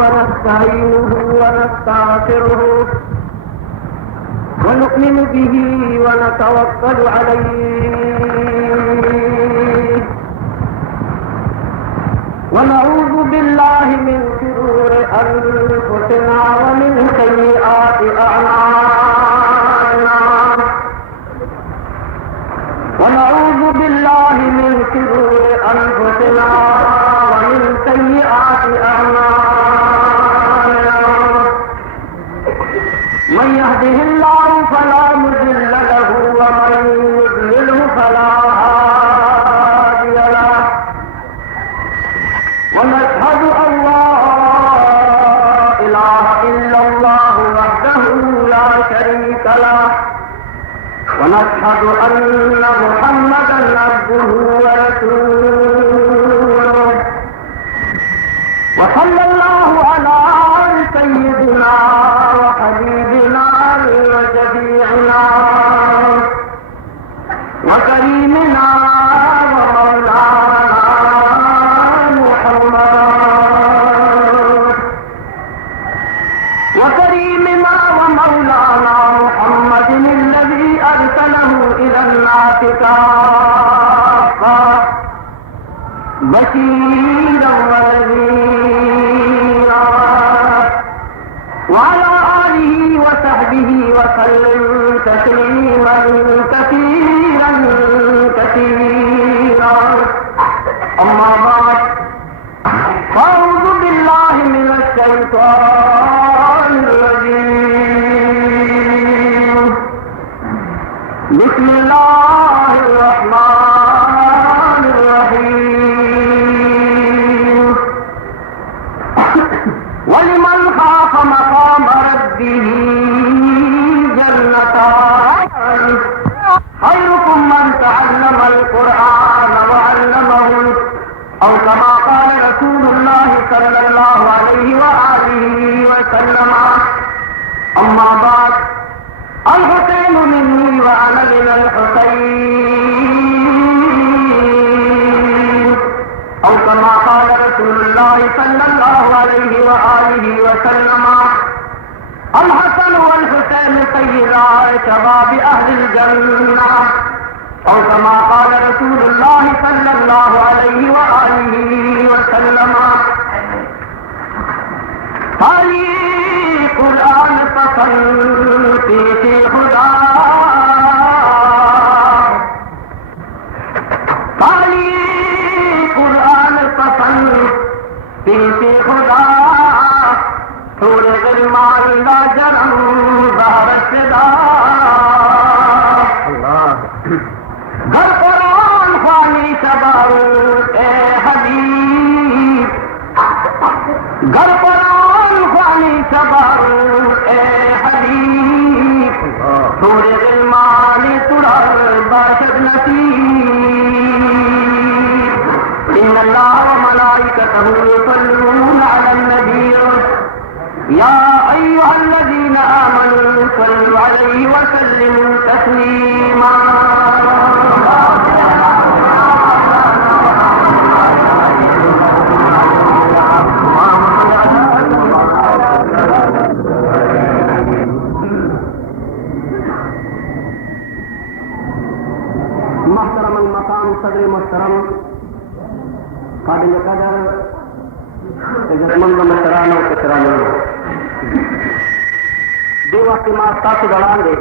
ونستعينه ونستغفره ونؤمن به ونتوكل عليه ونعوذ بالله من شرور أنفسنا ومن سيئات أعمالنا ونعوذ بالله من شرور أنفسنا ومن سيئات أعمالنا من يهده الله فلا مضل له ومن يضلله فلا هادي له ونشهد أن لا إله إلا الله وحده لا شريك له ونشهد أن محمدا عبده ورسوله وصلى الله على سيدنا وحبيبنا وشفيعنا وكريمنا ومولانا محمد الذي أرسله إلى الناس كافة بشيرا ونذيرا وعلى آله وصحبه وسلم تسليما كثيرا كثيرا أما بعد فأعوذ بالله من الشيطان الرجيم بسم الله الرحمن الرحيم ولمن خاف مقام ربه جنتان خيركم من تعلم القرآن وعلمه أو كما قال رسول الله صلى الله عليه وآله وسلم أما بعد الحسين مني وأنا من الحسين أو كما قال رسول الله صلى الله عليه وآله وسلم الحسن والحسين سيدا شباب أهل الجنة أو كما قال رسول الله صلى الله عليه وآله وسلم خالی قرآن پسند پیش خدا خالی قرآن پسند پیش خدا تھوڑے غلمان دا جنم بہرت دا گھر قرآن خوانی شباب اے حبیب گھر قرآن خوانی شباب اے حبیب تھوڑے غلمان تڑر باشد نصیب ان اللہ وملائکتہ یصلون علی النبی یا ایہا الذین آمنوا صلوا علیہ وسلموا تسلیما محترم المقام صدر محترم قابل قدر عزتمند محترم و احترام دے وقت ما تاسو وړاندې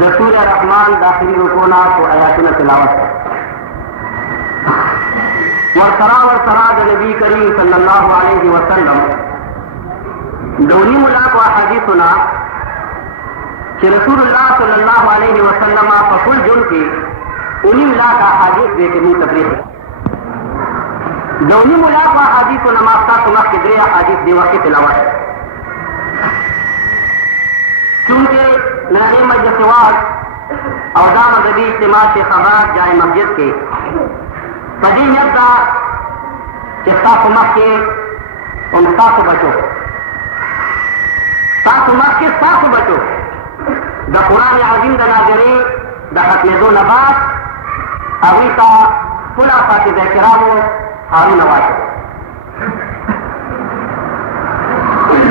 د سورہ رحمان داخلي رکونا او آیاتونه تلاوت ورسره د نبی کریم صلی الله علیه وسلم دونی ملاق و حدیثنا کہ رسول اللہ صلی اللہ علیہ وسلم فکل جن کی انہی ملاق احادیث دے کے منہ تفریح ہے دونی ملاق و حدیث و نمازتا سمخ کے درے حدیث دے وقت تلاوت ہے چونکہ نہرے مجلس واز او دا مذہبی اجتماع سے خبر جائے مسجد کے پدی نیت دا کہ ستا سمخ کے و مستاسو بچو تاسو مخکې ستاسو بچو د قرآن عظیم د ناظرې د ختمېدو نه بعد هغوی ته خپله اساتذه کرامو هارونه واچول.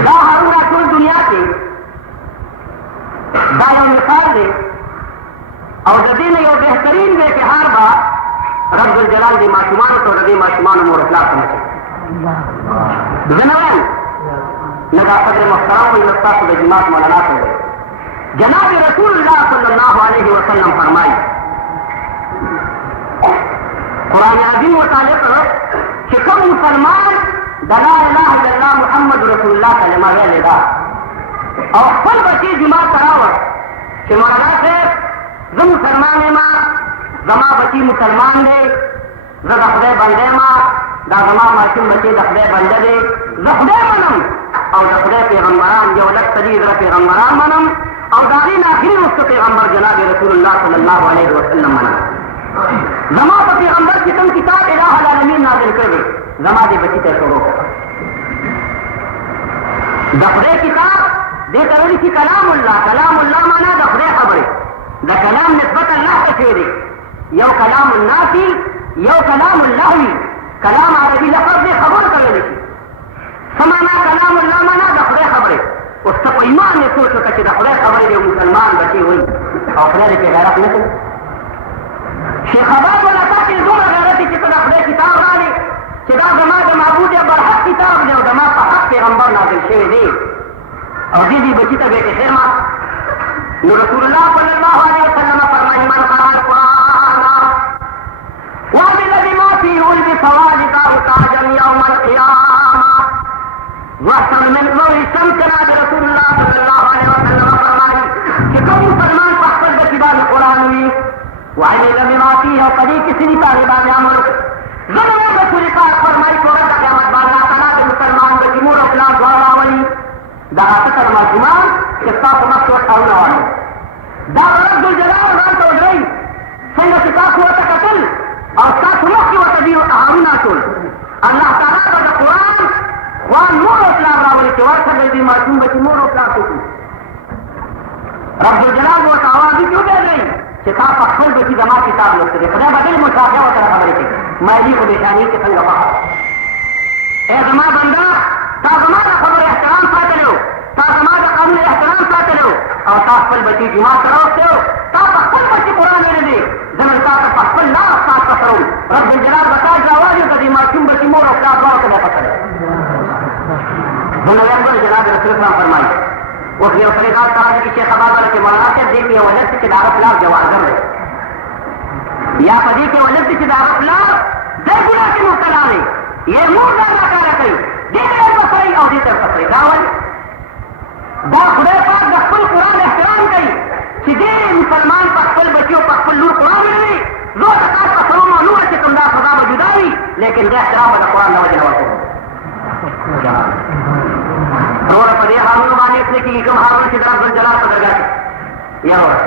دا هارونه ټول دنیا کې دا یو مثال دی او د دې نه یو بهترین دی چې هار به رب الجلال دې ماشومانو ته د دې ماشومانو مور پلار ته نشي. زه نه وایم لکه صدر محترم وایي لږ تاسو د جماعت مولانا ته وایي جناب رسول الله صلی الله علیه وسلم فرمایي قرآن عظیم متعلق چې کوم مسلمان د لا اله الا الله محمد رسول الله کلمه ویلې ده او خپل بچی جماعت ته راوړ چې مولانا صاحب زه مسلمان یم زما بچی مسلمان دی زه د خدای بنده یم دا زما ماشوم بچی د خدای بنده دی زه خدای منم او د خدای پیغمبران یو لک صدي زره پیغمبران منم او د هغې نه اخري وروسته پیغمبر جناب رسول الله صلی الله علیه وسلم منم. زما په پیغمبر چې کوم کتاب اله العالمین نازل کړی زما دې بچي ته شروع کړه د خدای کتاب دې ته ویل چې کلام الله معنا د خدای خبرې د کلام نسبت الله ته شوی دی یو کلام الناسي یو کلام اللهوي کلام عربي لفظ دی خبر ته ویل شي څه معنا کلام الله معنا د خدای خبرې اوس ته په ایمان یې سوچ وکړه چې د خدای خبرې یو مسلمان بچی وایي او خدای دې پرې غیرت نه کوي. شیخ عباد ولتا کې دومره غیرت چې ته د خدای کتاب رالې چې دا زما د معبود برحق کتاب دی او زما په حق پیغمبر نازل شوی دی او دې بچي ته به خیر ما نو رسول الله صلی الله علیه وسلم فرمایي من قرأ القرآن وعمل بما فيه بصوالحه تاجا يوم القيامة واحسن من نور الشمس رسول الله صلی الله علیه وسلم فرمایي چې کوم مسلمان په خپل بچي باندې قرآن وي وعمل بما فيه او پدې کې سړي طالبان عمل زموږ رسول پاک فرمایي په ورځ قیامت باندې الله تعالی د مسلمان بچي مور او پلار دواړه راولي دا اته ماشومان چې تاسو مخکې ورته وایي دا رب الجلال ځان ته ودرئ څنګه چې تاسو ورته کتل او تاسو مخکې ورته دي هارونه ټول الله تعالی به د قرآن خوان مور او پلار راولي چې ورته به دې ماشوم بچي مور او پلار ته رب الجلال ورته اواز وکړي چې تا په خپل بچي زما کتاب لوستی دی خدای به ډېر مشابه ورسره خبرې کوي مایلي خو بېشاني کې څنګه فخر ای زما بنده تا زما د خبرې احترام ساتلی تا زما د قانون احترام ساتلی او تا خپل بچي جومات ته راوستی تا په خپل بچي قرآن ویلی دی زه نن تا ته په خپل لاس سات پسروم رب الجلال به تاج راواړي د دې ماشوم بچي مور او پلار دواړو ته به پسروي نویم ګل جناب رسول اسلام فرمایي اوس یو سړی غاړه ته راځي چې شیخ اباد والا چې مولانا صاحب دې کې یو ولد چې د هغه پلار جوازر دی یا په دې کې ولد چې د هغه پلار دې ګناه کې مبتلا دی یې مور دا کار کوي دې ته پسوي او دې ته پسوي دا وایي دا خدای پاک د خپل قرآن احترام کوي چې دې مسلمان په خپل بچي او په خپل لور قرآن ویلي زه د کار پسوم او نور چې کوم دا سزا به جدا وي لیکن دې احترام به د قرآن له وجې نه ورکوي روړه په دې هارونو باندې اسلې کېږي کوم هارون چې د رب الجلال په درګاه کې یا وروړه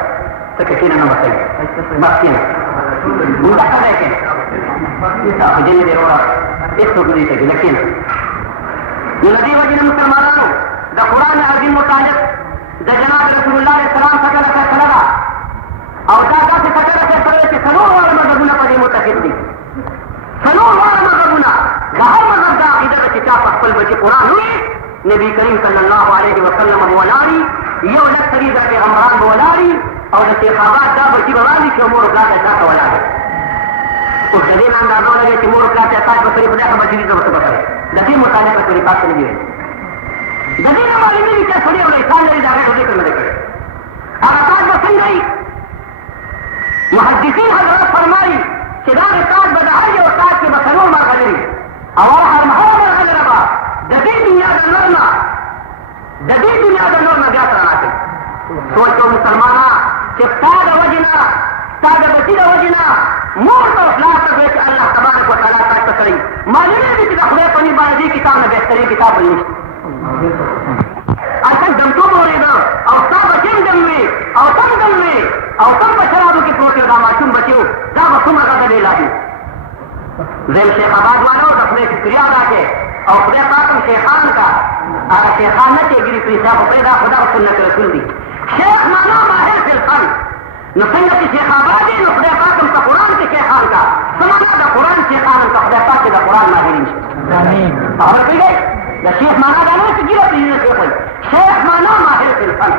ته کښېنه نه بسوي بس کښېنه موږ ښه دی کښېنه په دې نه دی وروړه هېڅوک نه دي ته کښېنه کښېنه نو له دې وجې نه مسلمانانو د قرآن عظیم متعلق د جناب رسول الله علیه السلام څخه فیصله ده او دا داسې فیصله فیصله ده چې څلور واړه مذهبونه په دې متفق دي څلور واړه مذهبونه د هر مذهب دا عقیده ده چې چا په خپل بچي قرآن ووایي نبی کریم صلی الله علیه وسلم به ولاړي یو لک سړي د پیغمبران به ولاړي او د شیخ آباد دا بچي به رالي چې مور پلار ته چاته ولاړي اوس د دې نه اندازه ولګوئ چې مور پلار ته تاج به سړي خدای خبر شي زه به څه به کوئ د دې مطالعه په طریقه څه نه دي د دې نه معلومېږي چې سړي او انسان لري د هغې خو ذکر نه دی کړی هغه تاج به څنګه وي محدثین حضرات فرمایي چې دغه تاج به د هر یو تاج کې به څلور مرغه لري او هر مرغه لره به د دې دنیا د نور نه بیا سره راکړي سوچ کوه مسلمانه چې ستا د وجې نه ستا د بچي د وجې نه مور ته پلار ته وایي چې الله تبارک وتعالی تاج ته کړی معلومېږي چې د خدای په نوم باندې دې کتاب نه بهترین کتاب بل نشته اصل دمتوب اورېده او ستا بچي هم دم وي او تم دم وي او تم په شرابو کې پروت یو دا ماشوم بچي و دا به څومره غږ دی لا دي زه یم شیخ آباد والا و د خدای شکریا ادا کړې او خدای پاک هم شیخان کا هذا شيخان نتي يجري في شيخ وفيدا خدا سنة رسول دي شيخ مانا ماهر في الفن نصنة شيخ آبادي نخدا فاكم كقرآن في شيخان کا سمانا دا قرآن شيخان کا خدا فاكم دا قرآن ماهرين آمين خبر في گئی دا شيخ مانا دانو سجيرا في شيخ شيخ مانا ماهر في الفن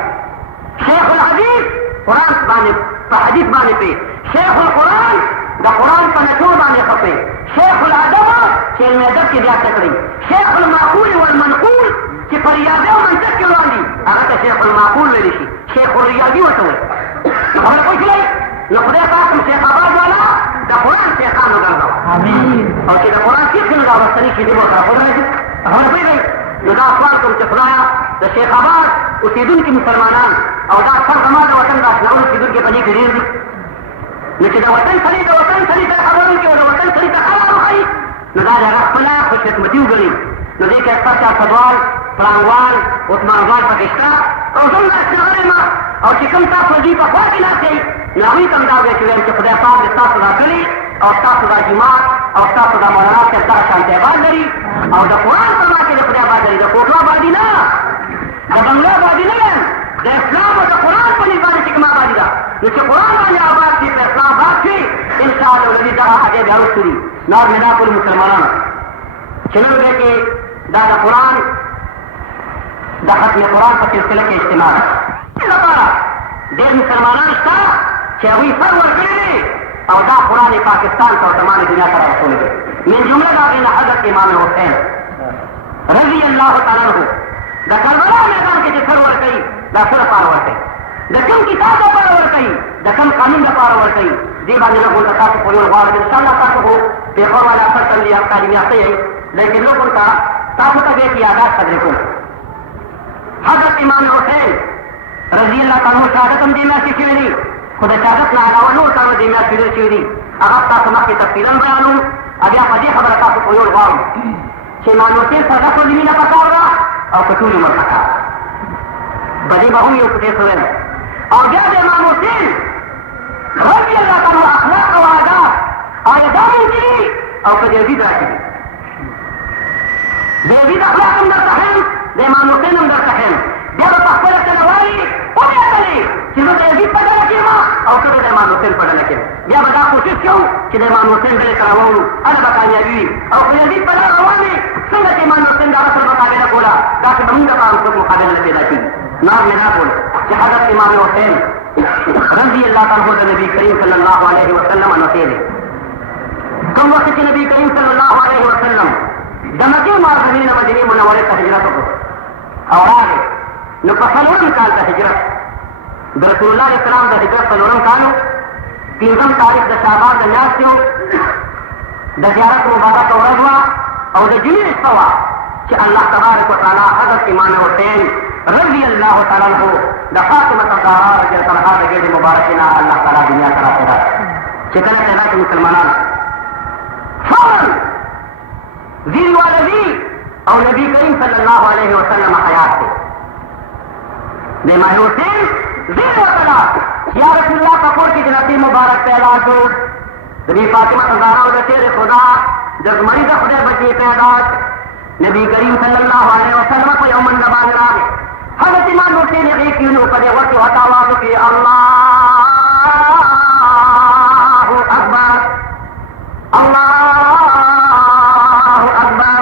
شيخ الحديث قرآن باني فحديث باني في شيخ القرآن دا قرآن فنتور باني خفي شيخ الادب چې علم ادب کې بیا تکړی شیخ المعقول والمنقول چې پر ریاضه او منطق کې وړاندې هغه ته شیخ المعقول ویل شي شیخ الریاضي ورته وایي خبره پوه شئ نو خدای پاک هم شیخ آباد والا د قرآن شیخانو ګرځوه امین او چې د قرآن شیخ نه راوستلي شي دې به ورسره خبره نه شي خبره پوهېږئ نو دا سوال کوم چې خدایه د شیخ آباد اوسېدونکي مسلمانان او دا اکثر زما د وطن د اشناور اوسېدونکي په دې کې ډېر دي نو چې د وطن سړي د وطن سړي سره خبرونکي او د وطن سړي ته خبر وښایي نو دا د هغه خپله خوشخدمتي وګڼي نو دې کې اکثر سیاستوال پړانګوال عثمانوال پکې شته او زه هم داسې راغلی یم او چې کوم تاسو دوی په خوا کې ناست یئ نو هغوی ته هم دا وایي چې وایم چې خدای پاک دې ستاسو دا کلي او ستاسو دا جومات او ستاسو دا مولانا صاحب دغه شانته آباد لري او د قرآن په ما کې د خدای آباد لري د کوټو آبادي نه د بنګلو آبادي نه یم د اسلام او د قرآن په نسبت باندې چې کومه آبادي ده نو چې قرآن باندې آباد شي په اسلام آباد شي انشاءالله ولدي دغه هغې بیا وروستو دي نور مې دا ټول مسلمانانو چې نن دی کې دا د قرآن د ختم قرآن په سلسله کې اجتماع ده لپاره ډېر مسلمانان شته چې هغوی سر ورکړي دي او دا قرآن پاکستان ته او تمام دنیا ته رسولی دي من جمله د هغې نه حضرت امام حسین رضی الله تعالی عنه د کربلا میدان کې چې سر ورکوي دا څه لپاره ورکوي د کوم کتاب لپاره ورکوي د کوم قانون لپاره ورکوي دې باندې لږ ورته تاسو پوهېدل غواړم انشاءالله تاسو خو پېښور والا اکثر تعلیم یافته یئ لیکن لږ ورته تاسو ته دې کې یاداښت خبرې کوم حضرت امام حسین رضی الله تعالی عنه شهادت هم دې میاشتې شوي دي خو د شهادت نه علاوه نور کارونه دې میاشتې ډېر شوي دي هغه تاسو مخکې تفصیلا بیانوم بیا په دې خبره تاسو پوهېدل غواړم چې امام حسین سره لس ورځې مینه پکار ده او په ټول عمر پکار په دې به هم یو څه ډېر څه ویل او بیا د امام حسین رضی الله تعالی عنه اخلاق او آداب آیا دا ممکن دي او که د یزید راشي دي د یزید اخلاق هم درته ښیم د امام حسین هم درته ښیم بیا به په خپله څه وایي ولیدلې چې زه د یزید په ډله کې یم او که د امام حسین په ډله کې یم بیا به دا کوشش کوو چې د امام حسین ډلې ته راوړو هله به کامیابي وي او که یزید په لاره روان وي څنګه چې امام حسین د هغه سره مقابله کوله داسې به موږ دپاره څوک مقابله نه پیدا کېږي نور مې دا کول چې حضرت امام حسین رضی اللہ تعالیٰ عنہ نبی کریم صلی اللہ علیہ وسلم انوتے دے کم وقت چې نبی کریم صلی اللہ علیہ وسلم د مکې معظمین مدینې منورې ته هجرت وکړو او راغی نو په څلورم کال ته هجرت د رسول الله علیه السلام د هجرت څلورم کال و پنځم تاریخ د شعبان د میاشتې و د زیارت مبارکه ورځ وه او د جمعې شپه وه چې الله تبارک وتعالی حضرت امام حسین رضی اللہ تعالیٰ عنہ د فاطمه الزهرا رضی الله عنها د ګېډې مبارکې نه الله تعالی دنیا ته راپیدا چې کله پیدا کړي مسلمانان فوراً زیر والدي او نبی کریم صلی الله علیه وسلم حیات دی د امام حسین زیر وتلا یا رسول الله په کور کې د نبي مبارک پیدا شو د بی فاطمه الزهرا او د تېرې خدا د زمري د خدای بچی پیدا نبی کریم صلی الله علیه وسلم په یو منډه باندې راغی حضرت امام حسین هغې کې نو په دې وخت کې ورته آواز وکړي الله اکبر الله اکبر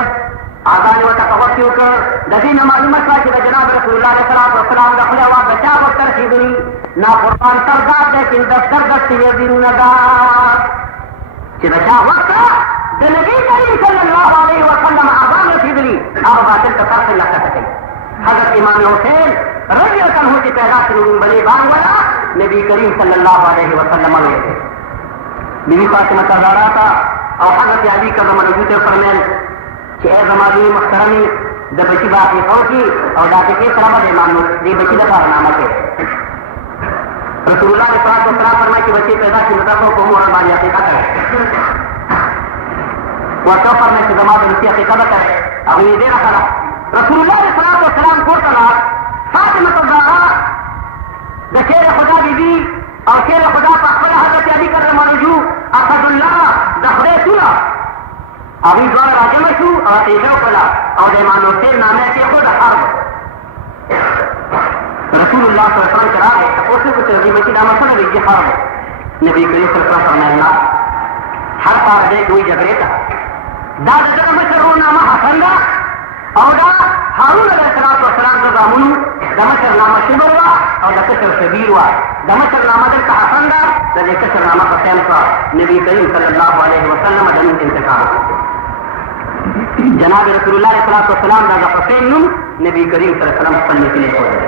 اذان یې ورته په وخت کې وکړ د دې نه معلومه شوه چې د جناب رسول الله علیه السلام د خدای واک د چا وخت ته رسېدلي نافرمان سردار دی چې دفتر د سیدونه ده چې د چا وخت د نبي کریم صلی الله علیه وسلم اذان رسېدلي هغه باطل ته فرق نه کوي حضرت امام حسین رضی اللہ عنہ کی پیدا سے بلے بان والا نبی کریم صلی اللہ علیہ وسلم ہوئے تھے بی بی فاطمہ الزہرا تھا اور حضرت علی کرم اللہ وجہ فرمائے کہ اے زمانی محترمی د بچی باقی خوشی اور داخل کے طرح دے امام دی بچی دا کارنامہ کے رسول اللہ صلی اللہ علیہ وسلم فرمائے کہ بچی پیدا کی مطلب کو ہم ہماری عقیدہ کرے وہ تو فرمائے کہ زمان بچی عقیدہ کرے اب یہ دے رہا تھا رسول الله صلی الله علیه وسلم کوته لاړ فاطمه الزهرا د شیر خدا بیبي او شیر خدا په خپل حضرت علي کرم الله اسد الله د خدای سره هغوی دواړه راجمع شو او تېشه وکړه او د امام حسین نامه کېښود حرب رسولالله صلی الله علیه وسلم چې راغی تپوس یې وکړ چې دې بچي دا مسله دی چې حرب نبي کریم صلی الله علیه وسلم فرمایل نه هر پاره دی کوي جګړې ته دا د دغه مشر نامه حسن ده او دا هارون علیه السلام د زامنو د مشر نامه شبر وه او د کشر شبیر وه د مشر نامه دلته حسن ده د دې کشر نامه حسین شوه نبي کریم صلی الله علیه وسلم د نوم انتقال جناب رسول الله صلی الله علیه وسلم دا حسین نوم نبی کریم صلی الله علیه وسلم خپل نکلې ښودلی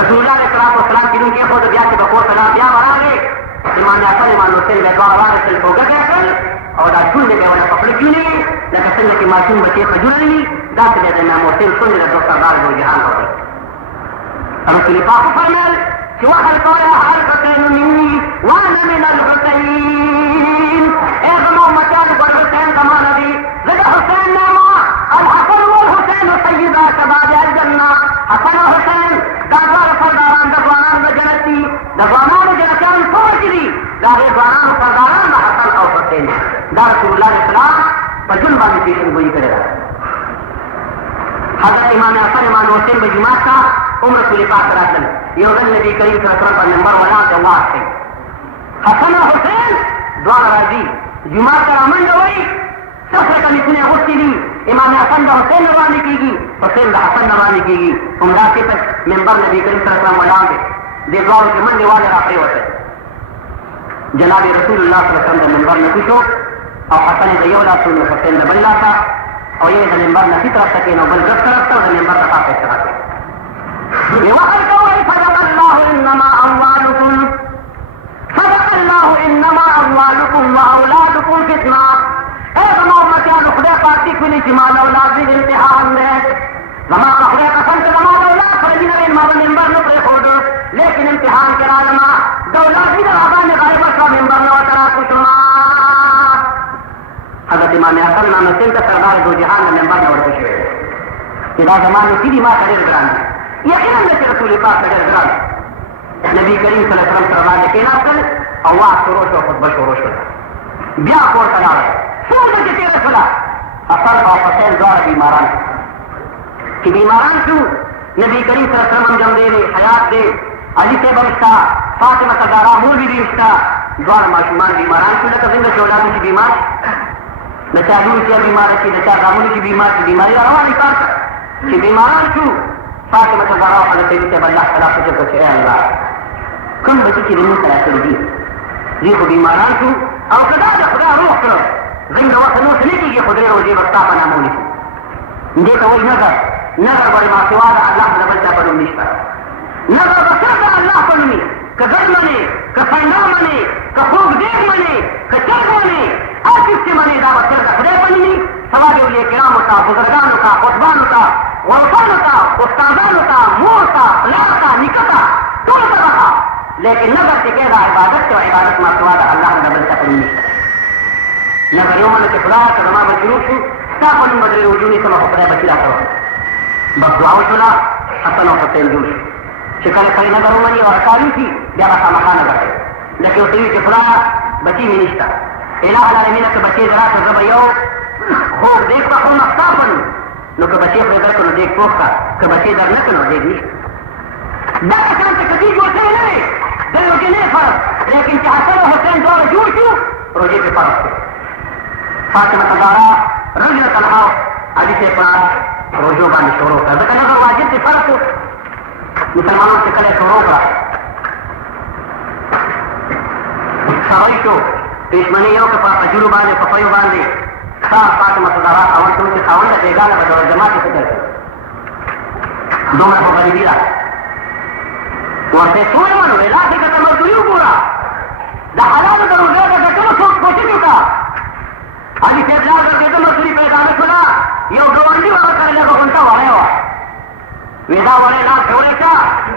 رسول الله صلی الله علیه وسلم چې نوم کېښود بیا چې به کور ته لاړ بیا به راغی امام حسن امام حسین به دواړه واخېستل ټوګټ یې کړل او دا شونډې به یې ونه په خوله کې ونیوې لکه څنګه چې ماشوم بچې خجوره وي داسې به د امام حسین شونډې د دوه سردار دو جهان وکړي رسول پاک وفرمیل چې وهل کوی الحسین مني وانا من الحسین ای زما امتیانو ګوره حسین زما نه دي زه د حسین نه یم الحسن والحسین سیدا شباب الجنه حسن او حسین دا دواړه سرداران د ځوانانو د جنت دي د ځوانانو جنتیان څومره چې دي د هغې ځوانانو سرداران د حسن او حسین دا رسول الله علیه السلام په ژوند باندې پیشنګویي کړې ده حضرت امام حسن امام حسین به جومات ته هم رسول پاک راتلل یو ځل نبي کریم صلی الله علیه وسلم په منبر ولاړ دی وعظ کوي حسن او حسین دواړه راځي جومات ته رامنډه وایي سفره کمیسونه یې اغوستي دي امام حسن د حسین نه وړاندې کېږي حسین د حسن نه وړاندې کېږي همداسې په منبر نبي کریم صلی الله علیه وسلم ولاړ دی دې دواړو کې منډې والې راپرېوتې جناب رسول الله صلی الله علیه وسلم د منبر نه کوشو او حسن یې د یو لاس ونیو حسین د بل لاسه او یې د منبر نه ښي طرف ته کېنو بل ګډ طرف ته د منبر د پاسه اشاره کوي وهل کوئ صدق الله انما اموالکم صدق الله انما اموالکم واولادکم فتنه اے زما امتیانو خدای پاک دې کړي چې مال اولاد دې امتحان دی زما په خدای قسم چې زما د اولاد سره مینه وي ما به منبر نه پرېښود لیکن امتحان کې راغلمه د اولاد مینه راباندې غالبه شوه منبر نه ورته راکوشما حضرت امام حسن امام حسین ته سردار دو جهان د منبر نه ورته شوی دی چې دا زما نو دي ما ته ډېر ګران دي یقینا ده چې رسول پاک ته ډېر ګران نبي کریم صلی الله علیه وسلم سره باندې کېناستل او واعظ شروع شو خطبه شروع شوه بیا کور ته لاړل څو ورځې تېره شوله حسن او حسین دواړه بیماران چې بیماران شو نبي کریم صلی الله علیه وسلم جمع دی حیات دی علي صاحب هم شته فاطمه زهرا مور بي بي هم شته دواړه ماشومان بیماران شو لکه څنګه چې اولادو چې بیمار د چا لور چې بیماره شي د چا زامنو چې بیمار شي بیماري روانې کار چې بیماران شو فاطمه زهرا او حضرت علي صاحب الله تعالی فکر کړ چې ای الله کوم بچي چې زموږ سره کړي دي دوی خو بیماران شو او که دا د خدای روح کړو زنګ وخت نور څه نه کېږي خو درې ورځې به ستا په نامه ونیسو دې ته وایي نظر نظر غواړي ما سوا د الله د بل چا په نوم نشته نظر به صرف د الله په نوم وي که ګډ منې که پنډا منې که خوږ ډېر منې که چرګ منې هر څیز چې منې دا به صرف د خدای په نوم وي سوا د اولیاء کرامو ته بزرګانو ته خطبانو ته غرفانو ته استادانو ته مور ته پلار ته نیکه ته ټولو ته به لیکن نظر چې کوې دا عبادت دی او عبادت ما سوا د الله د بل چا په نوم نشته نظر یو منه چې خدایه که زما بچي روغ شو ستا په نوم به درې رجوع نیسم خو خدای بچي راته ورکړه بس دعا وشوله حسن او حسین جوړ شو چې کله سړی نظر ومني او حسابي شي بیا به خامخا نظر کوي لکه ورته وي چې خدایه بچي مې نشته اله العالمینه که بچې دې راته زه به یو خوب دیګ پخوم ستا په نوم نو که بچې خدای درکړو نو دیګ پوخ کړه که بچې در نه کړو نو دیګ نشته دغه شان چې که دوی جوړ شوي نه وي د روژې نه فرض لیکن چې حسن او حسین دواړه جوړ شو روژې پې فرض دی فاطمه زهرا رضی الله عنها علي صاحب په روژو باندې شروع کړه ځکه نظر واجب دی فرض شو مسلمانانو چې کله یې شروع کړه سړی شو پېشمني یې وکړه په پجورو باندې په پیو باندې ښه فاطمه زهرا خاوند ته چې خاونده بېګانه به د جماعت یې فکر کوي دومره خو غریبي ده ورته یې څه ویل ویل داسې که ته مزدوري وګوره د حلالو د روزۍ د ګټلو څوک کوشش وکړه علي صاحب لاړ ګرځېده مزدوري پیدا نه شوله یو ګاونډي هغه سره لږه غونټه وړی وه وې دا وړی لاس ته ورېښه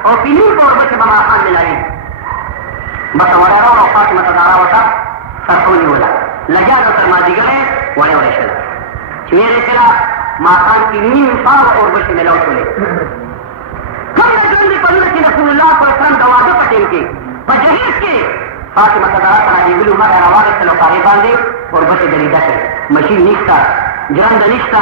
او پیني په ورپسې به ماښام ملایي بس وړی راوړه او فاطمه زهرا ورته سر ونیوله لګیا ده تر مازدیګره وړی ورېښله چې ویې رېښله ماښام کې نیم سال اوربشې میلاو شولې کوم د ژوند دې پلونه چې رسول الله صلی الله علیه وسلم د واده په ټیم کې په جهیز کې فاطمه زهرا ته راجېږلي هغه راواخېستل او په هغې باندې اوربشې دریده کړې مشین نشته جرنده نشته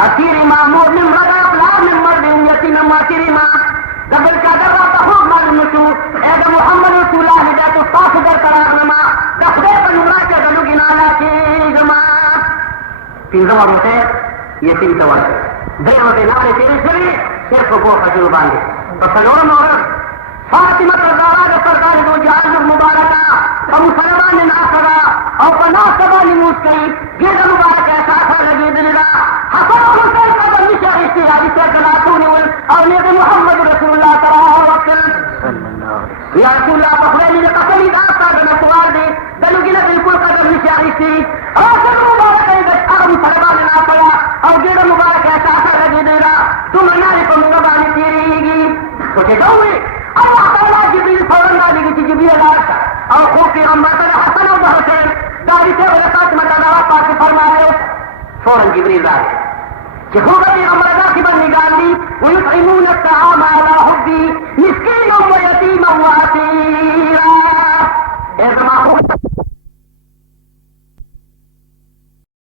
أسير مأمور من رضا لا من مرد يتيم واسير ما قبل كذا تخوض ما المسو هذا محمد رسول الله ذات الصافدر كرامة تخذيب المراكة ذنوقنا لكي جماعة في زمان متى يتيم توالي دائما نالي تيري سري صرف بوحة جلوباني فسلوان مورد فاطمة الزهراء سرکار دو جهان المبارکہ ابو سلمان ناصرہ اور فناصبہ نموسکی جیدہ مبارک ایسا تھا لگی دلدہ حسن حسین کا بندی شاہستی حدیث کلاتونی اور نیت محمد رسول اللہ صلی اللہ علیہ وسلم یا رسول اللہ بخلینی لقسمی داستا دن سوار دے دلو گلہ بالکل قدر نشاہستی حسن مبارک ایدہ ابو سلمان ناصرہ اور جیدہ مبارک ایسا تھا لگی دلدہ تم اناری کو مغبانی تیری گی سوچے دوئے الله تعالى جبريل فورنا لقيت جبريل الارض او خوفي امرتنا حسن وحسين داري تبرقات مدى نوافات فرمانيو فورا جبريل ذلك شخوك